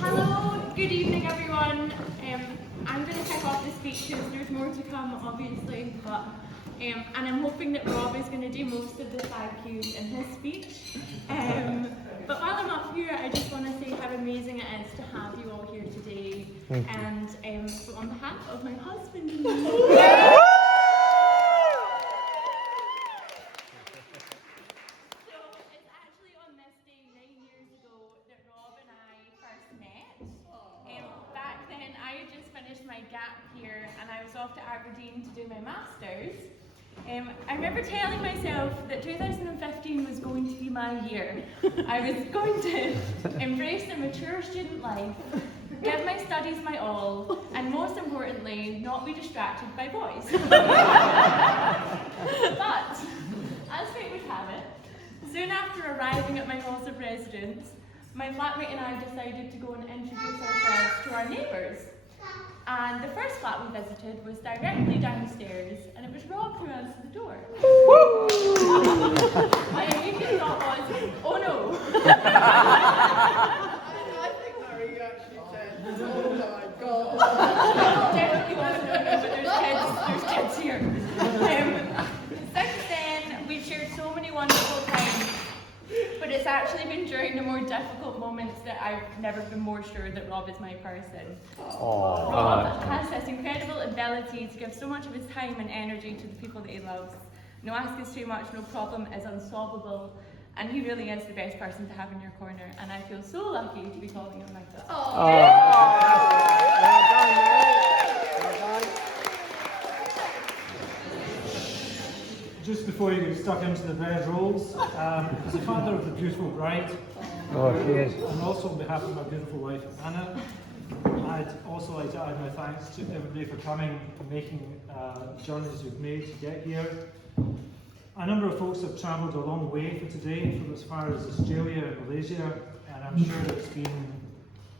Hello, good evening everyone. I'm going to kick off the speech because there's more to come obviously, but and I'm hoping that Rob is going to do most of the thank yous in his speech. But while I'm up here, I just want to say how amazing it is to have you all here today. And on behalf of my husband and me, my gap here and I was off to Aberdeen to do my Masters. I remember telling myself that 2015 was going to be my year. I was going to embrace a mature student life, give my studies my all, and most importantly, not be distracted by boys. But, as fate would have it, soon after arriving at my house of residence, my flatmate and I decided to go and introduce ourselves to our neighbours. And the first flat we visited was directly downstairs, and it was Rob who answered the door. My immediate thought was, oh no. I think Mairi actually said, oh my god. Definitely wasn't no, but there's kids here. Since then, we've shared so many wonderful times, but it's actually been during the more difficult moments that I've never been more sure that Rob is my person. Rob has this incredible ability to give so much of his time and energy to the people that he loves. No ask is too much, no problem is unsolvable, and he really is the best person to have in your corner, and I feel so lucky to be calling him like this. Just before you get stuck into the red rolls, as the father of the beautiful bride, and also on behalf of my beautiful wife Anna, I'd also like to add my thanks to everybody for coming and making the journeys you've made to get here. A number of folks have travelled a long way for today, from as far as Australia and Malaysia, and I'm sure it's been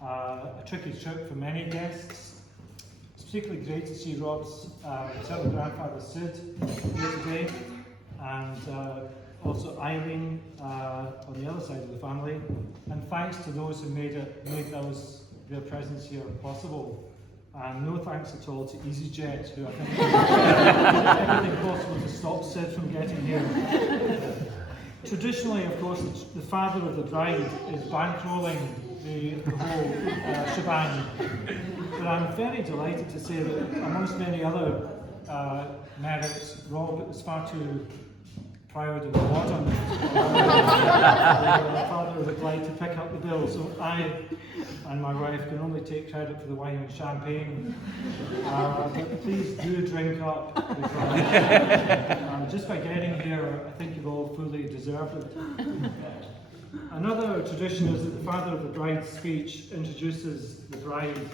a tricky trip for many guests. It's particularly great to see Rob's maternal grandfather Sid here today, and also Eileen on the other side of the family. And thanks to those who made their presence here possible. And no thanks at all to EasyJet, who I think did everything possible to stop Sid from getting here. Traditionally, of course, the father of the bride is bankrolling the whole shebang. But I'm very delighted to say that amongst many other merits, Rob is far too proud and modern the father of the bride to pick up the bill. So I and my wife can only take credit for the wine and champagne. But please do drink up, because just by getting here, I think you've all fully deserved it. Another tradition is that the father of the bride's speech introduces the bride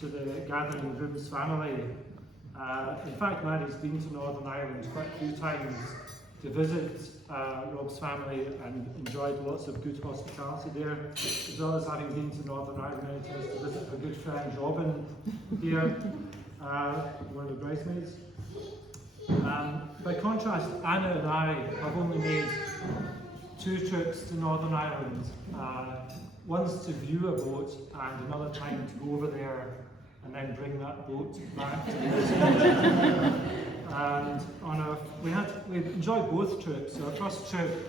to the gathering groom's family. In fact, Mairi's been to Northern Ireland quite a few times to visit Rob's family and enjoyed lots of good hospitality there, as well as having been to Northern Ireland many times to visit her good friend Robin here, one of the bridesmaids. By contrast, Anna and I have only made 2 trips to Northern Ireland, once to view a boat and another time to go over there and then bring that boat back to the city. And we enjoyed both trips. So our first trip,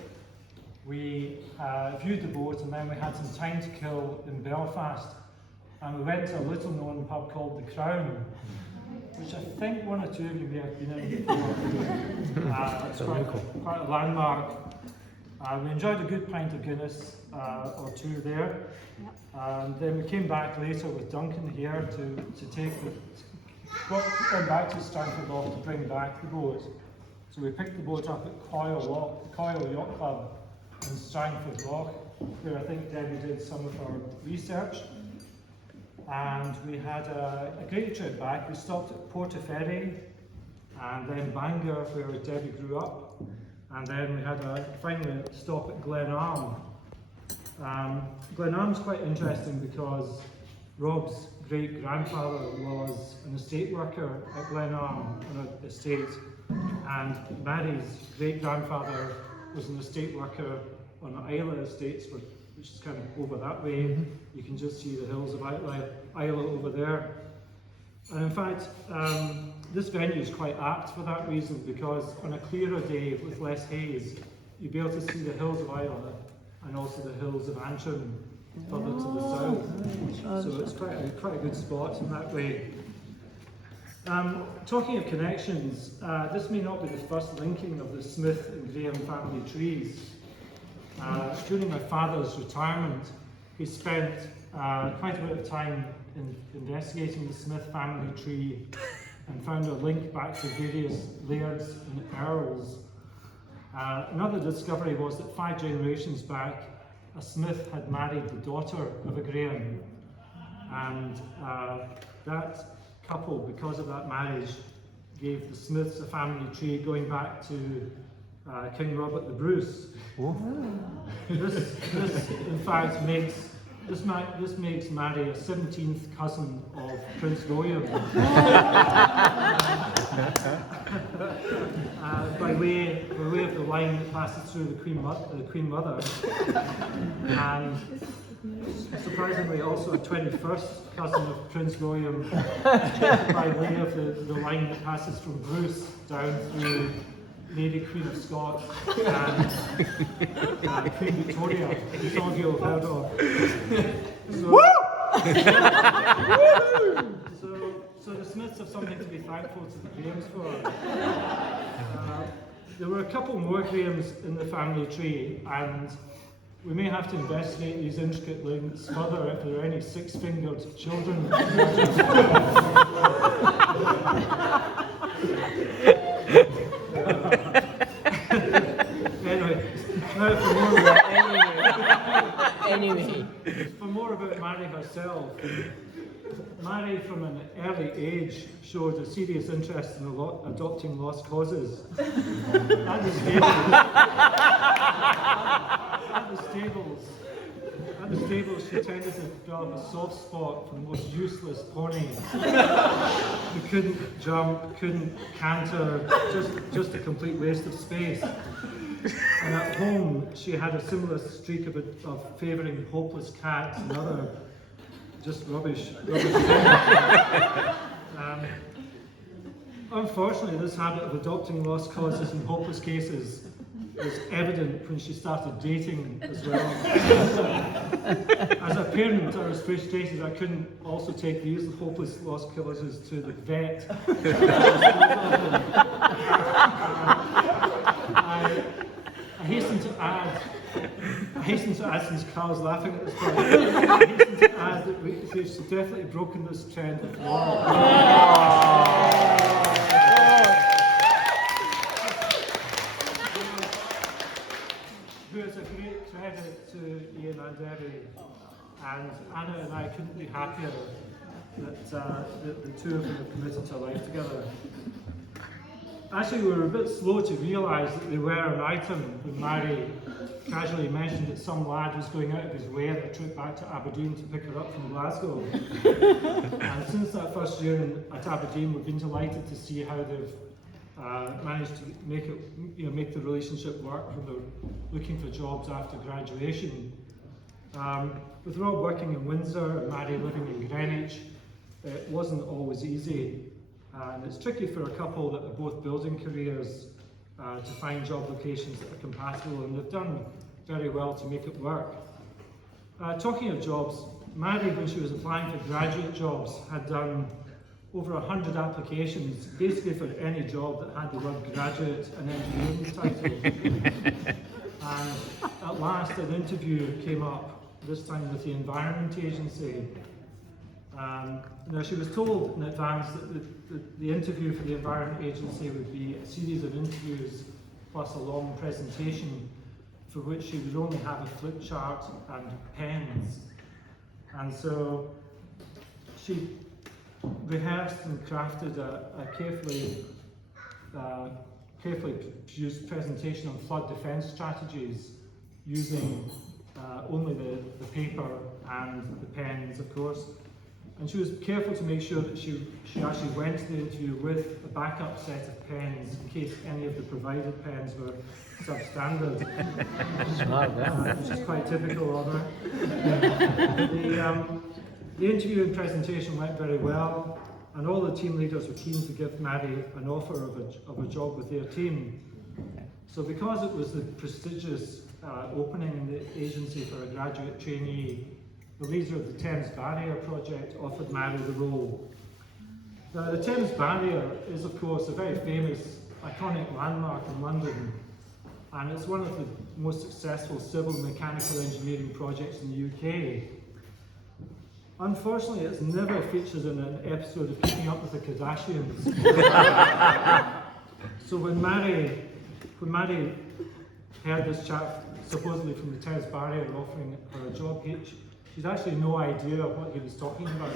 we viewed the boat, and then we had some time to kill in Belfast, and we went to a little known pub called The Crown, which I think one or two of you may have been in before. It's quite a landmark. We enjoyed a good pint of Guinness or 2 there. Then we came back later with Duncan here to come back to Strangford Lough to bring back the boat. So we picked the boat up at Coyle Yacht Club in Strangford Lough, where I think Debbie did some of her research. And we had a great trip back. We stopped at Portaferry and then Bangor, where Debbie grew up. And then we had finally a stop at Glenarm. Glenarm's quite interesting because Rob's great-grandfather was an estate worker at Glenarm on an estate, and Mairi's great-grandfather was an estate worker on the Isla Estates, which is kind of over that way. You can just see the hills of Isla over there. And in fact, this venue is quite apt for that reason, because on a clearer day with less haze, you'll be able to see the hills of Isla and also the hills of Antrim further to the south. So it's quite a good spot in that way. Talking of connections, this may not be the first linking of the Smith and Graham family trees. During my father's retirement, he spent quite a bit of time investigating the Smith family tree and found a link back to various lairds and earls. Another discovery was that 5 generations back, a Smith had married the daughter of a Graham, and that couple, because of that marriage, gave the Smiths a family tree going back to King Robert the Bruce. This in fact makes Mary a 17th cousin of Prince William. By way of the line that passes through the Queen Mother, and surprisingly also a 21st cousin of Prince William by way of the line that passes from Bruce down through Lady Queen of Scots and Queen Victoria, which all of you have heard of. So the Smiths have something to be thankful to the Grahams for. There were a couple more Grahams in the family tree, and we may have to investigate these intricate links further if there are any 6-fingered children. Anyway. For more about Mary herself, Mary from an early age showed a serious interest in adopting lost causes. At the stables, she tended to develop a soft spot for the most useless ponies who couldn't jump, couldn't canter, just a complete waste of space. And at home, she had a similar streak of favouring hopeless cats and other just rubbish things. Unfortunately, this habit of adopting lost causes and hopeless cases was evident when she started dating as well. As a parent, I was frustrated I couldn't also take these hopeless lost causes to the vet. I hasten to add, since Carl's laughing at this point, I hasten to add that she's definitely broken this trend with Laura. Who is a great credit to Ian and Debbie, and Anna and I couldn't be happier that the two of them have committed to life together. Actually, we were a bit slow to realise that they were an item when Mary casually mentioned that some lad was going out of his way on a trip back to Aberdeen to pick her up from Glasgow. And since that first year at Aberdeen, we've been delighted to see how they've managed to make the relationship work when they're looking for jobs after graduation. With Rob working in Windsor and Mary living in Greenwich, it wasn't always easy. And it's tricky for a couple that are both building careers to find job locations that are compatible, and they've done very well to make it work. Talking of jobs, Mary, when she was applying for graduate jobs, had done over 100 applications, basically for any job that had the word graduate and engineering in the title. And at last an interview came up, this time with the Environment Agency. Now she was told in advance that the interview for the Environment Agency would be a series of interviews plus a long presentation for which she would only have a flip chart and pens. And so she rehearsed and crafted a carefully produced presentation on flood defence strategies using only the paper and the pens, of course. And she was careful to make sure that she actually went to the interview with a backup set of pens in case any of the provided pens were substandard. Smart girl. Which is quite typical of her. The interview and presentation went very well, and all the team leaders were keen to give Maddie an offer of a job with their team. So because it was the prestigious opening in the agency for a graduate trainee, the leader of the Thames Barrier project offered Maddie the role. Now, the Thames Barrier is, of course, a very famous, iconic landmark in London, and it's one of the most successful civil and mechanical engineering projects in the UK. Unfortunately, it's never featured in an episode of Keeping Up with the Kardashians. So when Maddie heard this chap, supposedly from the Thames Barrier, offering her a job, she'd actually no idea what he was talking about.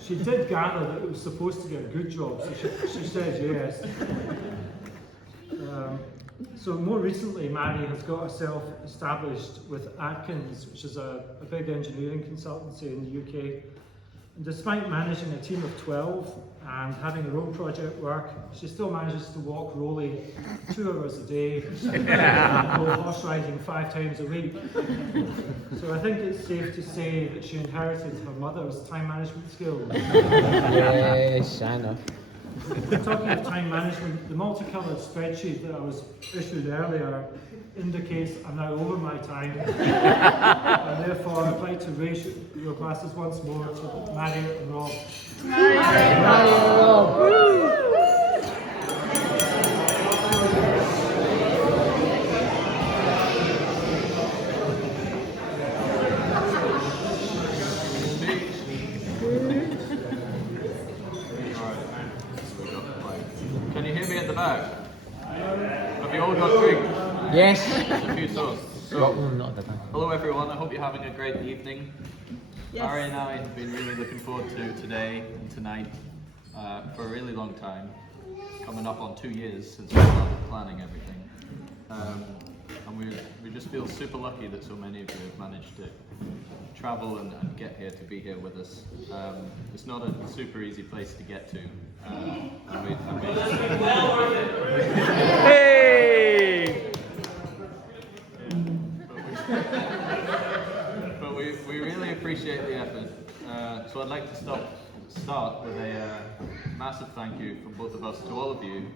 She did gather that it was supposed to be a good job, so she said yes. So more recently, Maddie has got herself established with Atkins, which is a big engineering consultancy in the UK. And despite managing a team of 12 and having her own project work, she still manages to walk Rolly 2 hours a day, and go horse riding 5 times a week. So I think it's safe to say that she inherited her mother's time management skills. Yes, I know. Talking of time management, the multicoloured spreadsheet that I was issued earlier indicates I'm now over my time, and therefore I'd like to raise your glasses once more to Mairi and Rob. Mairi Rob. Can you hear me at the back? Have you all got drinks? Yes. A few toasts. Not at the back. Hello everyone, I hope you're having a great evening. Mary and I have been really looking forward to today and tonight for a really long time. Coming up on 2 years since we started planning everything. And we just feel super lucky that so many of you have managed to travel and get here to be here with us. It's not a super easy place to get to. Hey! But we really appreciate the effort. So I'd like to start with a massive thank you from both of us to all of you,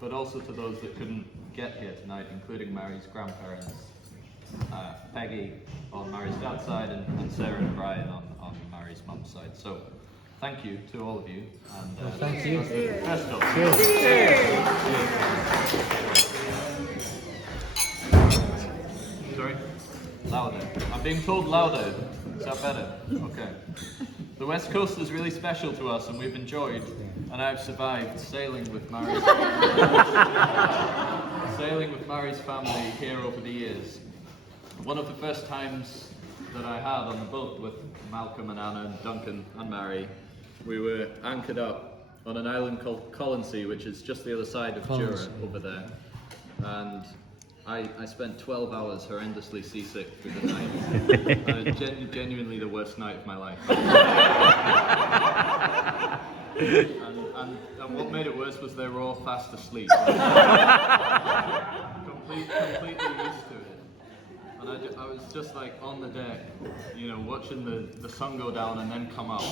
but also to those that couldn't get here tonight, including Mary's grandparents, Peggy on Mary's dad's side, and Sarah and Brian on Mary's mum's side. So thank you to all of you. And Thank you. First up. Sorry? Louder. I'm being told louder. Is that better? Okay. The West Coast is really special to us, and we've enjoyed, and I've survived sailing with Mary's family here over the years. One of the first times that I had on the boat with Malcolm and Anna and Duncan and Mary, we were anchored up on an island called Colonsea, which is just the other side of Jura over there. And I spent 12 hours horrendously seasick through the night. Genuinely the worst night of my life. And what made it worse was they were all fast asleep. Completely used to it. And I was just like on the deck, you know, watching the sun go down and then come up.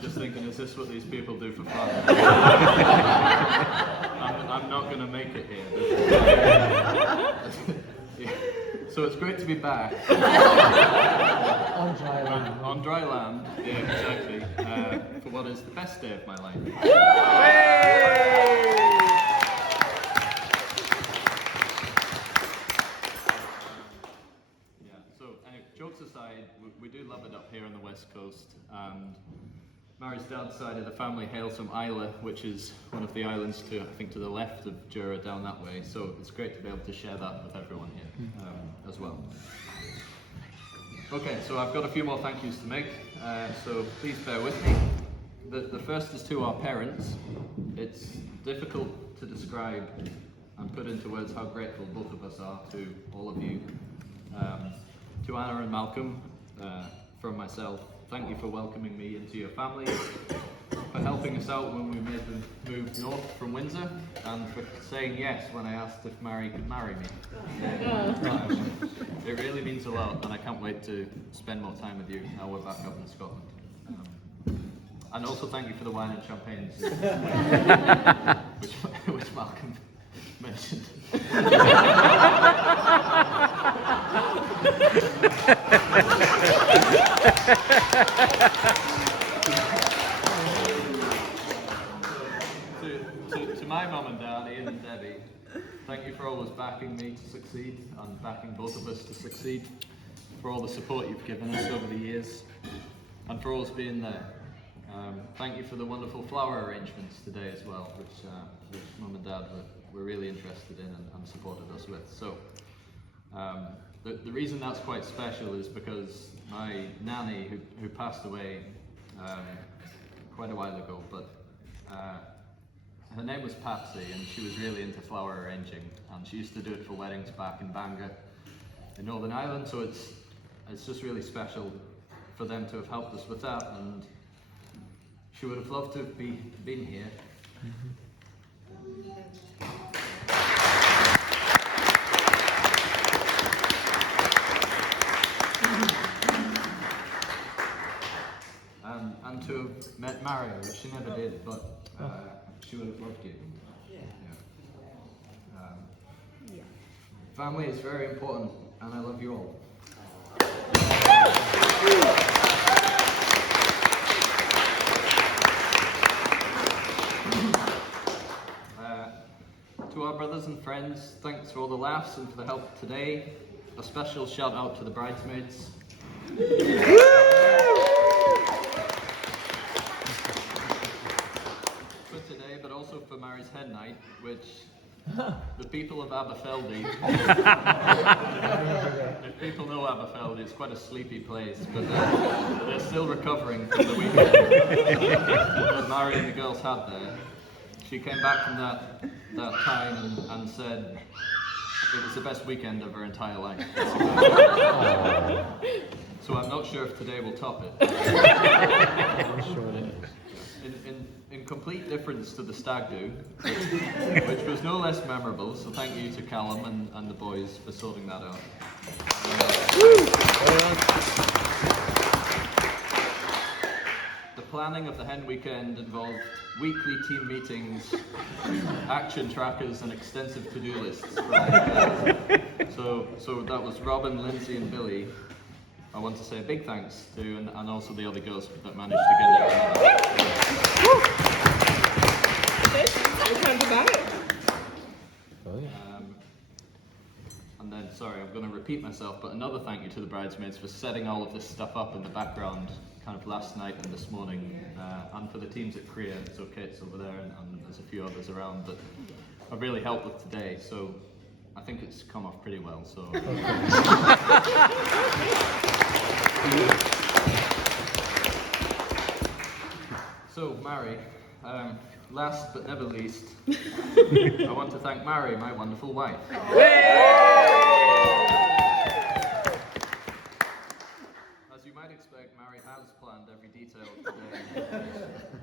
Just thinking, is this what these people do for fun? I'm not going to make it here. Yeah. So it's great to be back. On dry land. On dry land, yeah, exactly. For what is the best day of my life. Jokes aside, we do love it up here on the West Coast, and Mary's dad's side of the family hails from Islay, which is one of the islands to, I think, to the left of Jura down that way, so it's great to be able to share that with everyone here as well. Okay, so I've got a few more thank yous to make, so please bear with me. The first is to our parents. It's difficult to describe and put into words how grateful both of us are to all of you. To Anna and Malcolm, from myself, thank you for welcoming me into your family, for helping us out when we made the move north from Windsor, and for saying yes when I asked if Mairi could marry me. It really means a lot, and I can't wait to spend more time with you now we're back up in Scotland. And also thank you for the wine and champagne, which Malcolm mentioned. To my mum and dad, Ian and Debbie, thank you for always backing me to succeed and backing both of us to succeed, for all the support you've given us over the years, and for always being there. Thank you for the wonderful flower arrangements today as well, which mum and dad were really interested in and supported us with. So the reason that's quite special is because my nanny, who passed away quite a while ago, but her name was Patsy, and she was really into flower arranging, and she used to do it for weddings back in Bangor in Northern Ireland, so it's just really special for them to have helped us with that, and she would have loved to have been here. And to have met Mario, which she never did, but she would have loved you. Yeah. Family is very important, and I love you all. To our brothers and friends, thanks for all the laughs and for the help today. A special shout out to the bridesmaids. For today, but also for Mary's hen night, which the people of Aberfeldy, if people know Aberfeldy, it's quite a sleepy place, but they're still recovering from the weekend that Mary and the girls had there. She came back from that time and said it was the best weekend of her entire life. So I'm not sure if today will top it. I'm sure it is. In complete difference to the stag do, which was no less memorable, so thank you to Callum and the boys for sorting that out. The planning of the hen weekend involved weekly team meetings, action trackers, and extensive to-do lists. So that was Robin, Lindsay, and Billy. I want to say a big thanks to, and also the other girls that managed to get there. Oh, yeah. And then, sorry, I'm going to repeat myself, but another thank you to the bridesmaids for setting all of this stuff up in the background kind of last night and this morning, and for the teams at Korea, so Kate's over there and there's a few others around that have really helped with today, so I think it's come off pretty well, so. So, Mary, last but never least, I want to thank Mary, my wonderful wife. As you might expect, Mary has planned every detail of today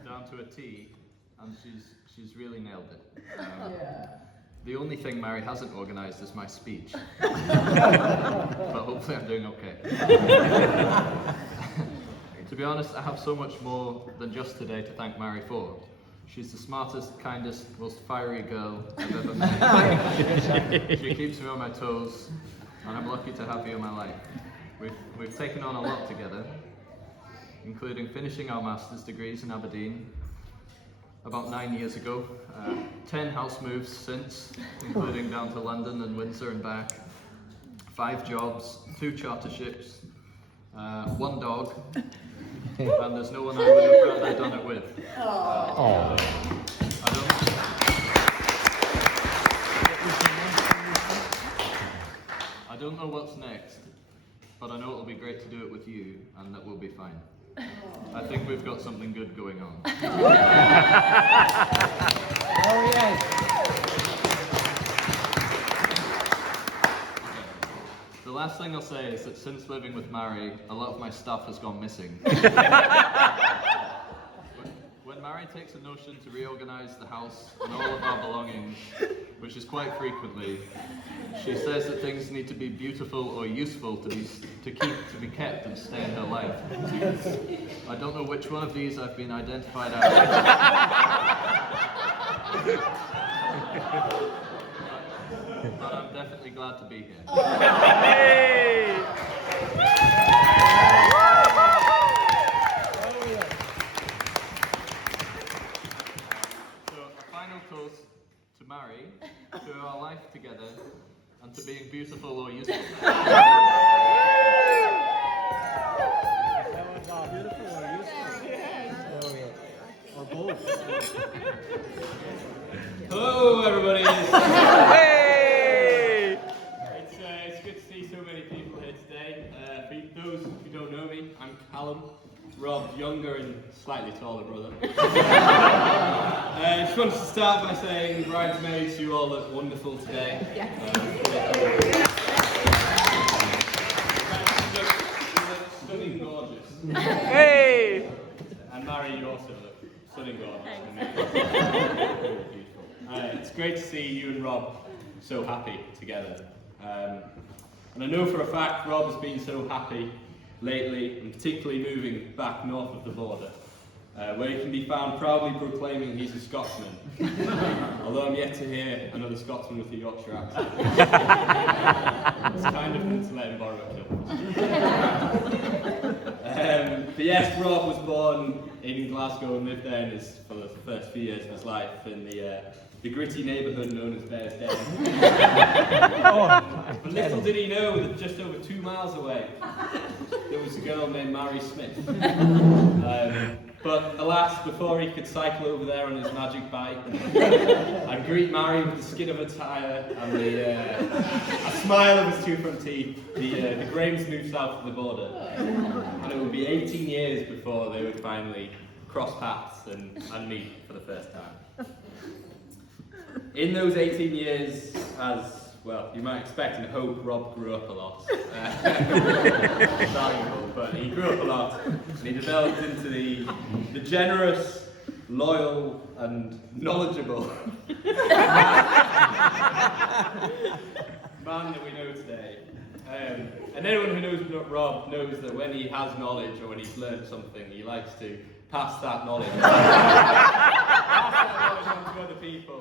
down to a T, and she's really nailed it. The only thing Mary hasn't organised is my speech, but hopefully I'm doing okay. To be honest, I have so much more than just today to thank Mary for. She's the smartest, kindest, most fiery girl I've ever met. She keeps me on my toes, and I'm lucky to have you in my life. We've taken on a lot together, including finishing our master's degrees in Aberdeen about 9 years ago, 10 house moves since, including down to London and Windsor and back, 5 jobs, 2 charter ships, 1 dog, and there's no one I would have rather done it with. I don't know what's next, but I know it'll be great to do it with you, and that we'll be fine. I think we've got something good going on. Oh, yes. The last thing I'll say is that since living with Mairi, a lot of my stuff has gone missing. When Mairi takes a notion to reorganize the house and all of our belongings, which is quite frequently, she says that things need to be beautiful or useful to be kept and stay in her life. I don't know which one of these I've been identified as. But I'm definitely glad to be here. So a final toast to Mairi, to our life together, and to being beautiful or useful. Beautiful or useful? Or both? Hello, everybody. Hey! It's good to see so many people here today. For those who don't know me, I'm Callum, Rob's younger and slightly taller brother. I just wanted to start by saying, bridesmaids, you all look wonderful today. Yes. You look stunning gorgeous. Hey! And Mairi, you also look stunning gorgeous. Beautiful. It's great to see you and Rob so happy together. And I know for a fact Rob has been so happy lately, and particularly moving back north of the border, where he can be found proudly proclaiming he's a Scotsman. Although I'm yet to hear another Scotsman with a Yorkshire accent. It's kind of fun to let him borrow it. But yes, Rob was born in Glasgow and lived there for the first few years of his life in the gritty neighbourhood known as Bears Den. But little did he know that just over 2 miles away there was a girl named Mairi Smith. But alas, before he could cycle over there on his magic bike, I'd greet Mairi with the skid of a tyre and a smile of his two front teeth. The Grahames moved south of the border, and it would be 18 years before they would finally cross paths and meet for the first time. In those 18 years, as well, you might expect and hope, Rob grew up a lot. Valuable, but he grew up a lot, and he developed into the generous, loyal, and knowledgeable man that we know today. And anyone who knows Rob knows that when he has knowledge or when he's learned something, he likes to pass that knowledge on to other people.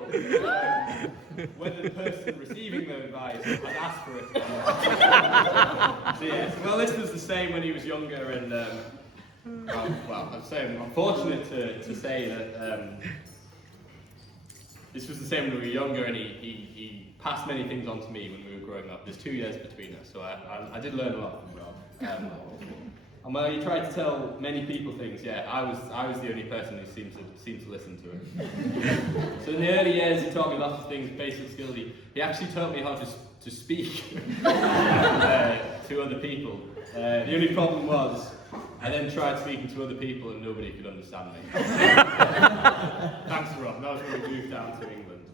Whether the person receiving the advice has asked for it or not. So yes, well, this was the same when he was younger, and I'm fortunate to say that this was the same when we were younger, and he passed many things on to me when we were growing up. There's 2 years between us, so I did learn a lot from Rob. And while he tried to tell many people things, yeah, I was the only person who seemed to listen to him. So in the early years, he taught me lots of things, basic skills. He actually taught me how to speak to other people. The only problem was, I then tried speaking to other people and nobody could understand me. Thanks, Rob. That was when we moved down to England.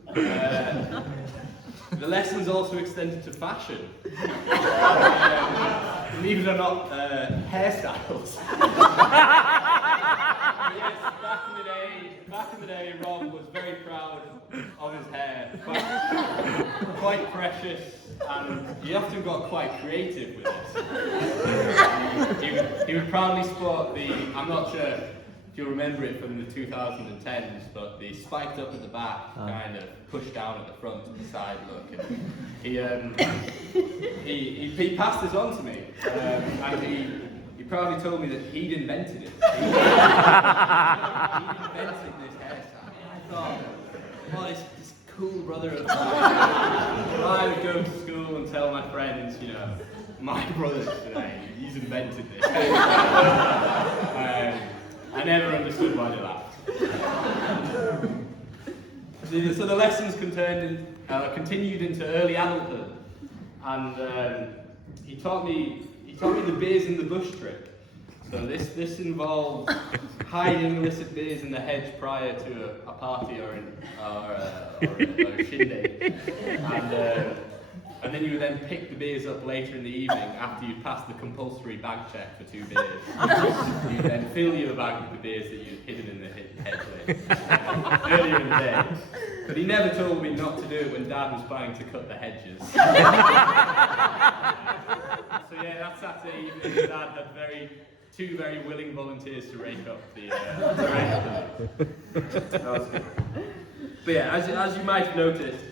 The lessons also extended to fashion. Believe it or not, hairstyles. Yes, back in the day, Rob was very proud of his hair. Quite precious, and he often got quite creative with it. He would proudly sport I'm not sure if you remember it from the 2010s, but the spiked up at the back, kind of pushed down at the front and the side look. And he passed this on to me, and he proudly told me that he'd invented it. He invented this hairstyle. I thought, oh, this cool brother of mine. I would go to school and tell my friends, you know, my brother today, he's invented this. I never understood why they laughed. So the lessons continued into early adulthood, and he taught me the beers in the bush trick. So this involved hiding illicit beers in the hedge prior to a party or a shindig. And And then you would then pick the beers up later in the evening after you'd passed the compulsory bag check for 2 beers. You'd then fill your bag with the beers that you'd hidden in the hedge earlier in the day. But he never told me not to do it when Dad was planning to cut the hedges. So yeah, that Saturday evening, Dad had two very willing volunteers to rake up the that was good. But yeah, as you might have noticed,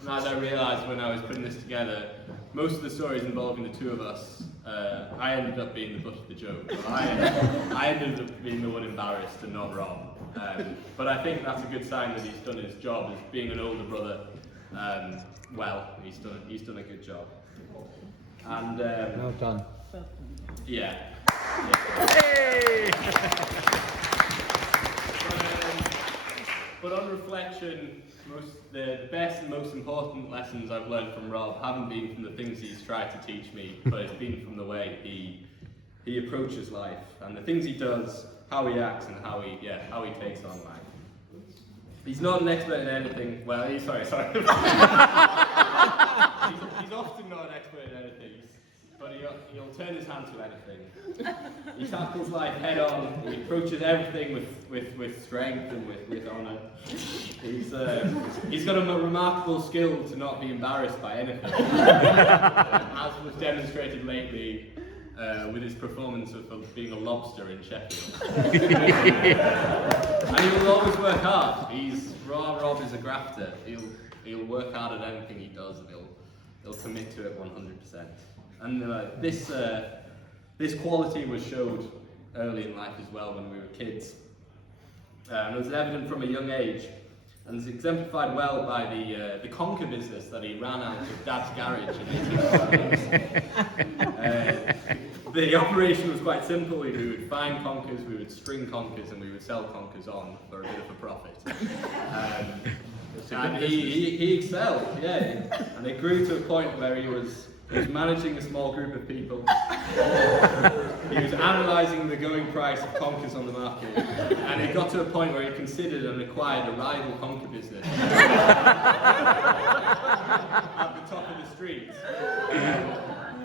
and as I realised when I was putting this together, most of the stories involving the two of us, I ended up being the butt of the joke. I ended up being the one embarrassed and not Rob. But I think that's a good sign that he's done his job as being an older brother. Well, he's done a good job. And Well done. yeah. But on reflection, the best and most important lessons I've learned from Rob haven't been from the things he's tried to teach me, but it's been from the way he approaches life and the things he does, how he acts, and how he takes on life. He's not an expert in anything. Well, sorry. he's often not an expert in anything. But he'll turn his hand to anything. He tackles life head on. He approaches everything with strength and with honour. He's got a remarkable skill to not be embarrassed by anything, as was demonstrated lately with his performance of being a lobster in Sheffield. And he will always work hard. Rob is a grafter. He'll work hard at anything he does, and he'll commit to it 100%. And this quality was showed early in life as well when we were kids. And it was evident from a young age, and it's exemplified well by the conker business that he ran out of Dad's garage in 1870s. The operation was quite simple. We would find conkers, we would string conkers, and we would sell conkers on for a bit of a profit. And he excelled, yeah. And it grew to a point where he was managing a small group of people. He was analysing the going price of conkers on the market, and it got to a point where he considered and acquired a rival conker business at the top of the street.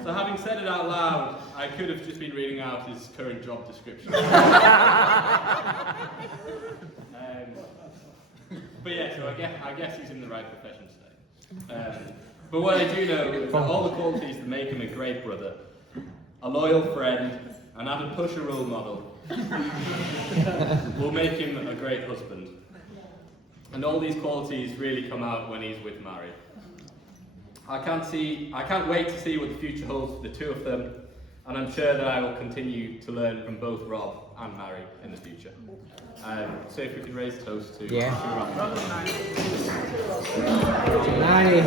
So having said it out loud, I could have just been reading out his current job description. But yeah, so I guess he's in the right profession today. But what I do know is that all the qualities that make him a great brother, a loyal friend, and at a push a role model, will make him a great husband. And all these qualities really come out when he's with Mairi. I can't wait to see what the future holds for the two of them, and I'm sure that I will continue to learn from both Rob and Mairi in the future. So if we can raise a toast to Yeah. Rob. Mairi.